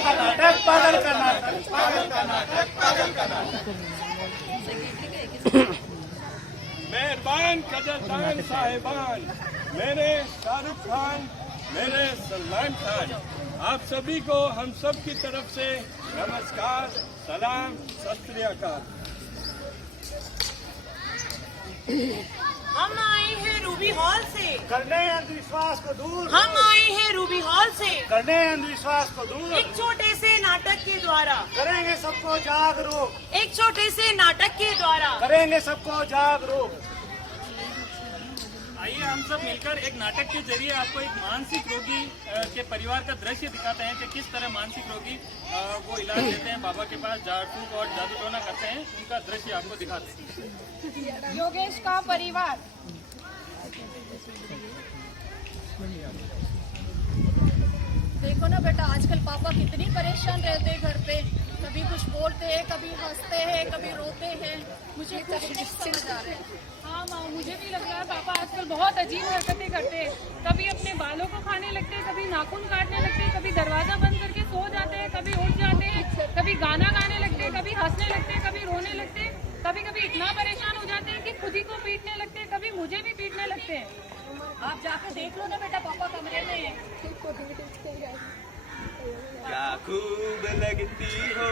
कर्नाटक, पागल कर्नाटक, पागल कर्नाटक, पागल कर्नाटक। मेहरबान कदरदान साहिबान, मेरे शाहरुख खान, मेरे सलमान खान, आप सभी को हम सब की तरफ से नमस्कार, सलाम, सत श्री अकाल। हम आए हैं रूबी हॉल से, करने अंधविश्वास को दूर, हम आए हैं रूबी हॉल से, करने अंधविश्वास को दूर, एक छोटे से नाटक के द्वारा करेंगे सबको जागरूक, एक छोटे से नाटक के द्वारा करेंगे सबको जागरूक। आइए हम सब मिलकर एक नाटक के जरिए आपको एक मानसिक रोगी के परिवार का दृश्य दिखाते हैं कि किस तरह मानसिक रोगी वो इलाज लेते हैं, बाबा के पास झाड़ फूक और जादू टोना करते हैं, उनका दृश्य आपको दिखाते हैं। योगेश का परिवार। देखो ना बेटा, आजकल पापा कितनी परेशान रहते हैं घर पे, कभी कुछ बोलते हैं, कभी हंसते हैं, कभी रोते हैं, मुझे कुछ नहीं समझ आ रहा है। हाँ माँ, मुझे भी लग रहा है पापा आजकल बहुत अजीब हरकतें करते हैं। कभी अपने बालों को खाने लगते हैं, कभी नाखून काटने लगते हैं, कभी दरवाजा बंद करके सो जाते हैं, कभी उठ जाते हैं, कभी गाना गाने लगते हैं, कभी हंसने लगते हैं, कभी रोने लगते हैं, कभी कभी इतना परेशान हो जाते हैं कि खुद ही को पीटने लगते हैं, कभी मुझे भी पीटने लगते हैं। आप जाके देख लो ना बेटा, पापा कमरे में है। क्या खूब लगती हो,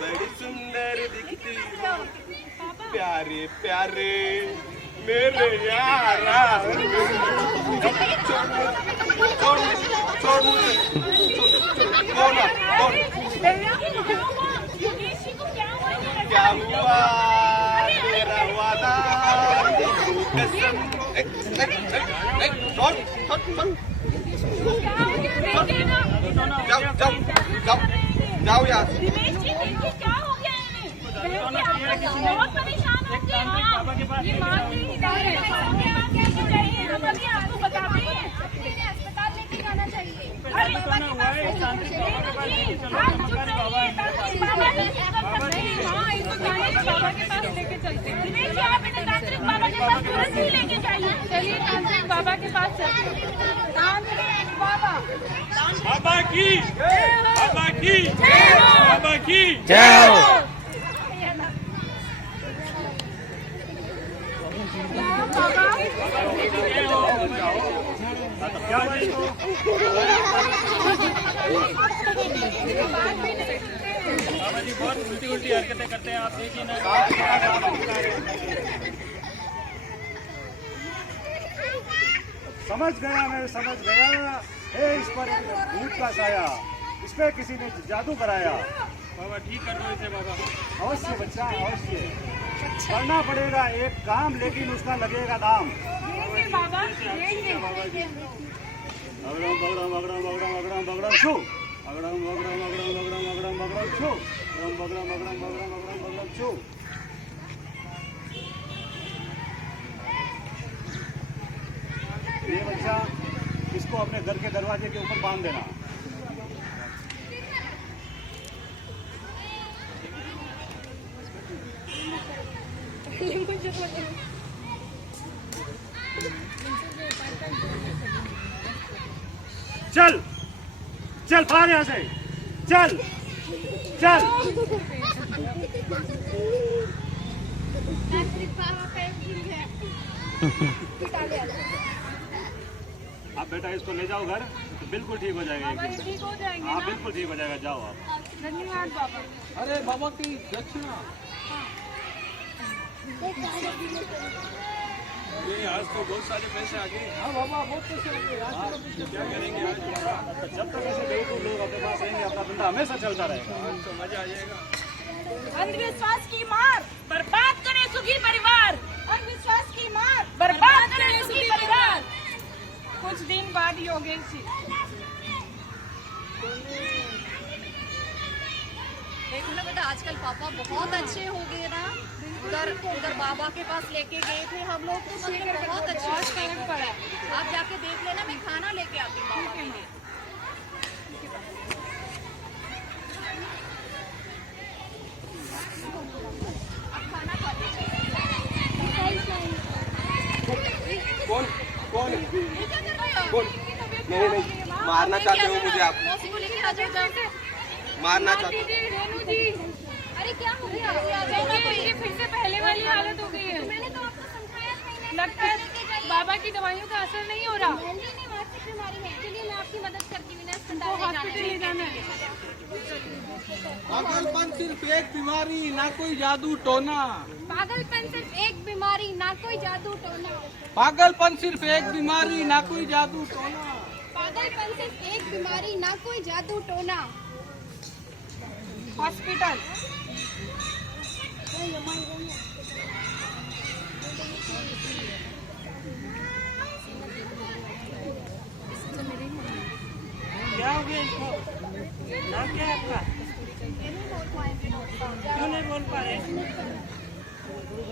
बड़ी सुंदर दिखती हो, प्यारे प्यारे मेरे यारा। क्या हुआ तेरा वादा, कसम। जाओ यार। क्या हो गया इन्हें? बहुत परेशान हो गए हैं। ये मानते ही नहीं है। हम अभी आपको बताते हैं, अस्पताल लेके जाना चाहिए। अरे बाबा के पास लेके चलते हैं। तांत्रिक बाबा के पास तुरंत ही लेके जाइए। चलिए तांत्रिक बाबा के पास चलते हैं। तांत्रिक बाबा, बाबा की, बाबा की, बाबा की जय हो। क्या बात है? बाबा जी बहुत उल्टी उल्टी हरकतें करते हैं, आप देखिए ना। समझ गया मैं, समझ गया। इस पर भूत का साया, इस पे किसी ने जादू कराया। बाबा ठीक कर दो इसे बाबा। अवश्य बच्चा, अवश्य करना पड़ेगा एक काम, लेकिन उसका लगेगा दाम। बाबा अगड़म बगड़म अगड़म बगड़म अगड़म बगड़म छू, अगड़म बगड़म अगड़म बगड़म अगड़म बगड़म छू, अगड़म बगड़म अगड़म बगड़म अगड़म बगड़म छू। ये बच्चा इसको अपने घर के दरवाजे के ऊपर बांध देना। चल चल बाहर यहाँ से, चल चल। आप बेटा इसको ले जाओ घर, तो बिल्कुल ठीक हो जाएगा। बाबा ये ठीक हो जाएंगे हाँ ना? बिल्कुल ठीक हो जाएगा, जाओ आप। धन्यवाद बाबा। अरे बाबा की दक्षिणा। ये आज तो बहुत सारे पैसे आ गए। हाँ बाबा बहुत पैसे लगे, क्या करेंगे आज? जब तक ऐसे बेवकूफ लोग अपने पास रहेंगे, अपना धंधा हमेशा चलता रहेगा। आज तो मजा आ जाएगा। अंधविश्वास की मार बर्बाद करे सुखी परिवार, अंधविश्वास की मार बर्बाद करे सुखी परिवार। कुछ दिन बाद योगेश जी। देखो ना बेटा, आजकल पापा बहुत अच्छे हो गए ना। उधर बाबा के पास लेके गए थे हम लोग, तो मतलब बहुत अच्छा फर्क पड़ा। आप जाके देख लेना, मैं खाना लेके आती हूँ बाबा के लिए। आप खाना खाते कौन कौन ये क्या कर रहे हो? कौन? नहीं नहीं, मारना चाहते हो मुझे आप? मौसी को लेके आ जाओ। मारना मार दीजिए रेनू जी। अरे क्या हो गया? देखिए, फिर से पहले वाली हालत हो गई है। मैंने तो आपको समझाया था ही नहीं। लगता है बाबा की दवाइयों का असर नहीं हो रहा। नहीं मानसिक बीमारी है। चलिए मैं आपकी मदद करती हूँ। तो हॉस्पिटल ले जाना है। पागलपन सिर्फ एक बीमारी, ना कोई जादू टोना। पागलपन सिर्फ एक बीमारी, ना कोई जादू टोना। पागलपन सिर्फ एक बीमारी, ना कोई जादू टोना। पागलपन सिर्फ एक बीमारी, ना कोई जादू टोना। हॉस्पिटल क्या हो गया इसको? नाम क्या है आपका? क्यों नहीं बोल पा रहे?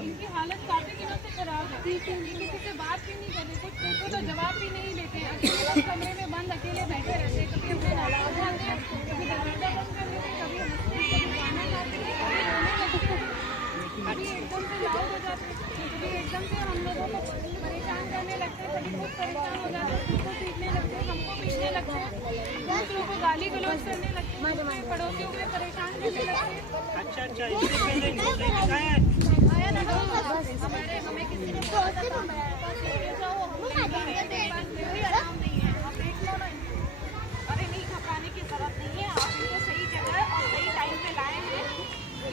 इनकी हालत काफी दिनों से खराब है। किसी से बात भी नहीं कर रहे, कुछ पूछो तो जवाब भी नहीं देते। अकेले बस कमरे में बंद अकेले बैठे रहते हैं। कभी अपने नाराज जाते हैं, कभी दरवाजा बंद कर देते हैं, कभी गाना गाते हैं, कभी रोने लगते हैं, कभी एकदम से लाउड हो जाते हैं, कभी एकदम से हम लोगों को परेशान करने लगते हैं, कभी खुद परेशान हो जाते हैं, उसको पीटने लगते हैं, हमको पीटने लगते हैं, दूसरों को गाली गलौज करने लगते हैं, अपने पड़ोसियों को परेशान करने लगते हैं। अच्छा, इससे पहले इनको दिखाया है? हमें किसी ने कहा था तो मैं जाओ आराम नहीं है। आप देख लो ना। अरे नहीं, घबराने की जरूरत नहीं है। आप इनको सही जगह और सही टाइम पे लाए हैं। ये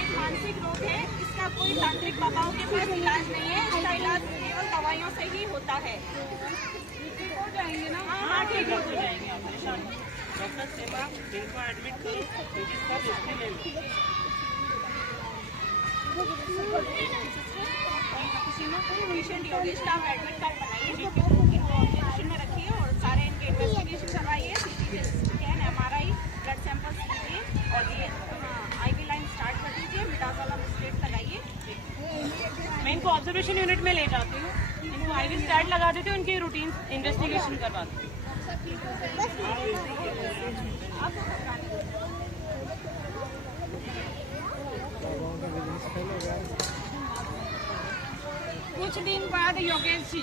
एक मानसिक रोग है। इसका कोई तांत्रिक बाबाओं के पास इलाज नहीं है। इसका इलाज केवल दवाइयों से ही होता है। ठीक हो जाएंगे ना? हाँ ठीक हो जाएंगे। डॉक्टर सेवा इनको एडमिट करो, इसका हिस्ट्री ले लो। पेशेंट योगेश का आप एडमिट कार्ड बनाइए, इनको ऑब्जर्वेशन में रखिए और सारे इनके इन्वेस्टिगेशन करवाइए। CT scan, MRI, blood samples लीजिए और ये IV लाइन स्टार्ट कर दीजिए। मिडाजोलम स्टेट लगाइए। मैं इनको ऑब्जर्वेशन यूनिट में ले जाती हूँ, इनको IV स्टार्ट लगा देती हूँ, उनकी रूटीन इन्वेस्टिगेशन करवाती हूँ। कुछ दिन बाद योगेश जी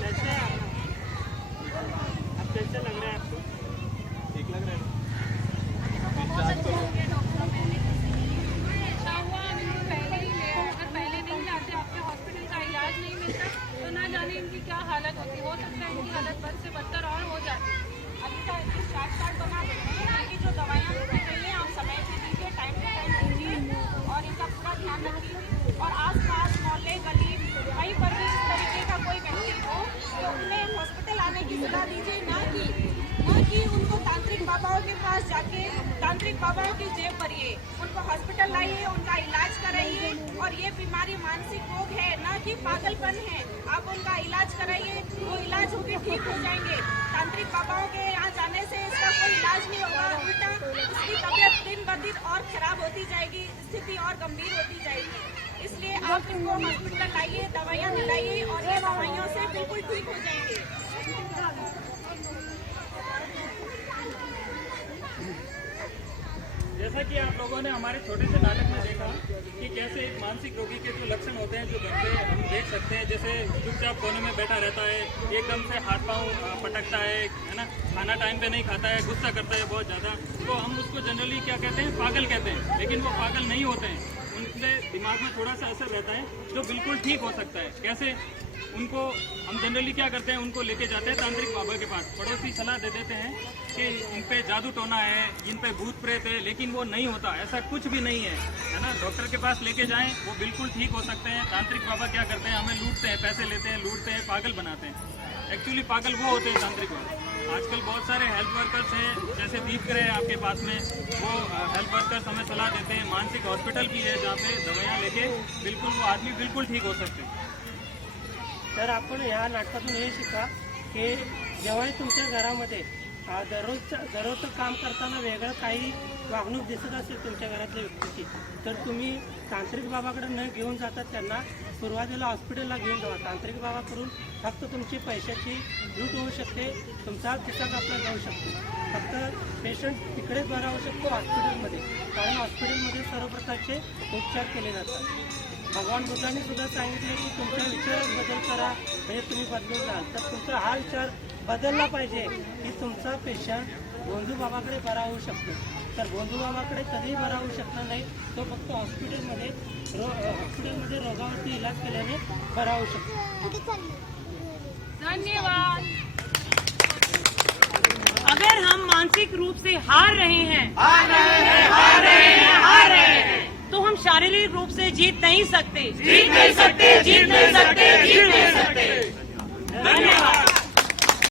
कैसे हैं आप कैसे लग रहे हैं आपको? ठीक लग रहा है? अच्छा हुआ हम इनको पहले ही ले आए। अगर पहले नहीं लाते, आपके हॉस्पिटल का इलाज नहीं मिलता तो ना जाने इनकी क्या हालत होती। हो सकता है इनकी हालत बद से बदतर और हो जाती। अभी का स्टार्ट कार्ड बना देते हैं। इनकी जो दवाइयाँ देनी चाहिए आप समय से दीजिए, टाइम टू टाइम दीजिए और इनका पूरा ध्यान रखिए। और आसपास मोहल्ले गली कहीं पर भी इस तरीके का कोई व्यक्ति हो तो उन्हें हॉस्पिटल आने की सलाह दीजिए, ना कि उनको तांत्रिक बाबाओं के पास जाके तांत्रिक बाबाओं की जेब भरिए। उनको हॉस्पिटल लाइए, उनका इलाज कराइए। और ये बीमारी मानसिक रोग है, ना कि पागलपन है। आप उनका इलाज कराइए, वो इलाज होके ठीक हो जाएंगे। तांत्रिक बाबाओं के यहाँ जाने से इसका कोई इलाज नहीं होगा, उल्टा इसकी तबीयत दिन ब दिन और खराब होती जाएगी, स्थिति और गंभीर होती जाएगी। इसलिए आप इनको हॉस्पिटल लाइए, दवाइयाँ दिलाइए और ये दवाइयों से बिल्कुल ठीक हो जाएंगे। जैसा कि आप लोगों ने हमारे छोटे से नाटक में देखा कि कैसे एक मानसिक रोगी के जो लक्षण होते हैं, जो घर पे हम देख सकते हैं, जैसे चुपचाप कोने में बैठा रहता है, एकदम से हाथ पांव पटकता है ना, खाना टाइम पे नहीं खाता है, गुस्सा करता है बहुत ज़्यादा, तो हम उसको जनरली क्या कहते हैं, पागल कहते हैं। लेकिन वो पागल नहीं होते हैं, उनके दिमाग में थोड़ा सा असर रहता है जो बिल्कुल ठीक हो सकता है। कैसे? उनको हम जनरली क्या करते हैं, उनको लेके जाते हैं तांत्रिक बाबा के पास। पड़ोसी सलाह दे देते हैं कि इन पे जादू टोना है, इन पे भूत प्रेत है, लेकिन वो नहीं होता, ऐसा कुछ भी नहीं है ना। डॉक्टर के पास लेके जाएं, वो बिल्कुल ठीक हो सकते हैं। तांत्रिक बाबा क्या करते हैं, हमें लूटते हैं, पैसे लेते हैं, लूटते हैं, पागल बनाते हैं। एक्चुअली पागल वो होते हैं तांत्रिक बाबा। आजकल बहुत सारे हेल्थ वर्कर्स हैं, जैसे दीप करे आपके पास में, वो हेल्थ वर्कर्स हमें सलाह देते हैं। मानसिक हॉस्पिटल भी है जहाँ पे दवाइयाँ लेके बिल्कुल वो आदमी बिल्कुल ठीक हो सकते हैं। तर आपण ह्या नाटकातून हे शिका की जेव्हाही तुमच्या घरामध्ये दररोजचं काम करताना वेगळं काही वागणूक दिसत असेल तुमच्या घरातल्या व्यक्तीची, तर तुम्ही तांत्रिक बाबाकडे न घेऊन जाता त्यांना सुरुवातीला हॉस्पिटलला घेऊन जावा. तांत्रिक बाबाकडून फक्त तुमची पैशाची लूट होऊ शकते, तुमचा खिस्सा कापला जाऊ शकतो. फक्त पेशंट तिकडेच बरा होऊ शकतो हॉस्पिटलमध्ये, कारण हॉस्पिटलमध्ये सर्व प्रकारचे उपचार केले जातात. भगवान बुद्धांनी सुद्धा सांगितले की तुमच्या विचारात बदल करा म्हणजे तुम्ही बदलून जाल. तर तुमचा हा विचार बदलला पाहिजे की तुमचा पेशंट भोंदू बाबाकडे बरा होऊ शकतो. तर भोंदू बाबाकडे कधीही बरा होऊ शकणार नाही. तो फक्त हॉस्पिटलमध्ये रोगावरती इलाज केल्याने बरा होऊ शकतो. धन्यवाद. अगर हम मानसिक रूप से हार रहे हैं तो हम शारीरिक रूप से जीत नहीं सकते. धन्यवाद.